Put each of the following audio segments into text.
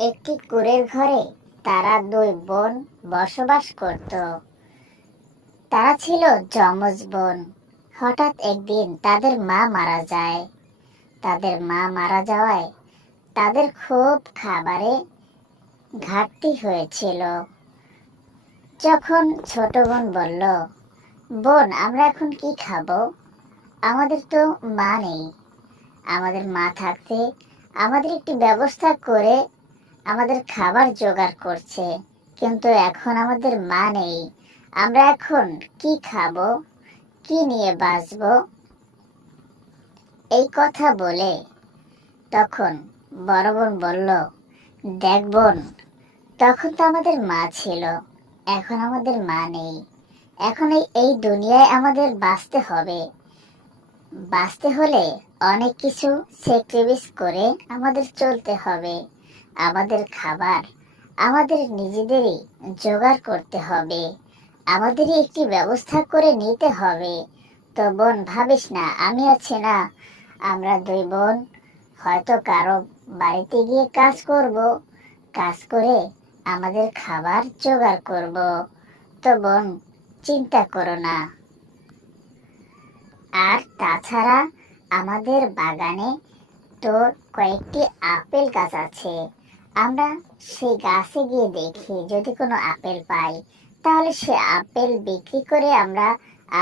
একটি কুঁড়ের ঘরে তারা দুই বোন বসবাস করত। তারা ছিল যমজ বোন। হঠাৎ একদিন তাদের মা মারা যায়। তাদের মা মারা যাওয়ায় তাদের খুব খাবারে ঘাটতি হয়েছিল। যখন ছোট বোন বলল, বোন আমরা এখন কি খাবো? আমাদের তো মা নেই। আমাদের মা থাকতে আমাদের একটি ব্যবস্থা করে আমাদের খাবার জোগাড় করছে, কিন্তু এখন আমাদের মা নেই। আমরা এখন কি খাবো, কি নিয়ে বাঁচবো? এই কথা বলে তখন বড় বোন বলল, দেখ বোন, তখন তো আমাদের মা ছিল, এখন আমাদের মা নেই। এখন এই দুনিয়ায় আমাদের বাঁচতে হবে। বাঁচতে হলে অনেক কিছু স্যাক্রিফাইস করে আমাদের চলতে হবে। আমাদের খাবার আমাদের নিজেদেরই জোগাড় করতে হবে। আমাদেরই একটি ব্যবস্থা করে নিতে হবে। তো বোন ভাবিস না, আমি আছি না, আমরা দুই বোন হয়তো কারো বাড়িতে গিয়ে কাজ করব, কাজ করে আমাদের খাবার জোগাড় করব। তো বোন চিন্তা করো না। আর তাছাড়া আমাদের বাগানে তোর কয়েকটি আপেল গাছ আছে। আমরা সেই গাছে গিয়ে দেখি, যদি কোনো আপেল পাই তাহলে সে আপেল বিক্রি করে আমরা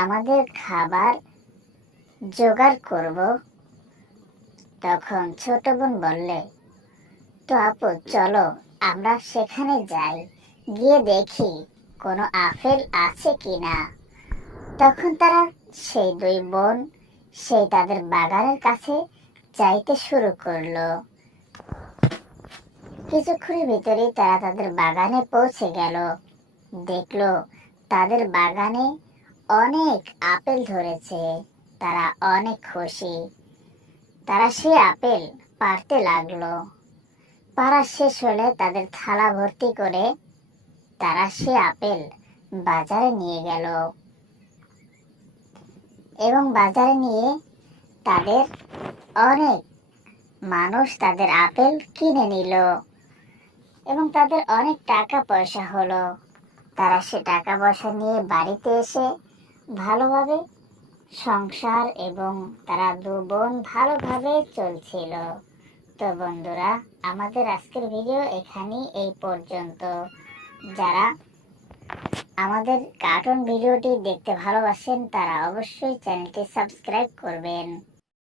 আমাদের খাবার জোগাড় করব। তখন ছোট বোন বললে, তো আপু চলো আমরা সেখানে যাই, গিয়ে দেখি কোনো আপেল আছে কিনা। তখন তারা সেই দুই বোন সেই তাদের বাগানের কাছে যাইতে শুরু করলো। কিছুক্ষণের ভিতরেই তারা তাদের বাগানে পৌঁছে গেল। দেখলো তাদের বাগানে অনেক আপেল ধরেছে। তারা অনেক খুশি। তারা সেই আপেল পাড়তে লাগলো। পাড়া শেষ হলে তাদের থালা ভর্তি করে তারা সে আপেল বাজারে নিয়ে গেল এবং বাজারে নিয়ে তাদের অনেক মানুষ তাদের আপেল কিনে নিল এবং তাদের অনেক টাকা পয়সা হলো। তারা সে টাকা পয়সা নিয়ে বাড়িতে এসে ভালোভাবে সংসার এবং তারা দু বোন ভালোভাবে চলছিল। তো বন্ধুরা, আমাদের আজকের ভিডিও এখানেই এই পর্যন্ত। যারা আমাদের কার্টুন ভিডিওটি দেখতে ভালোবাসেন তারা অবশ্যই চ্যানেলটি সাবস্ক্রাইব করবেন।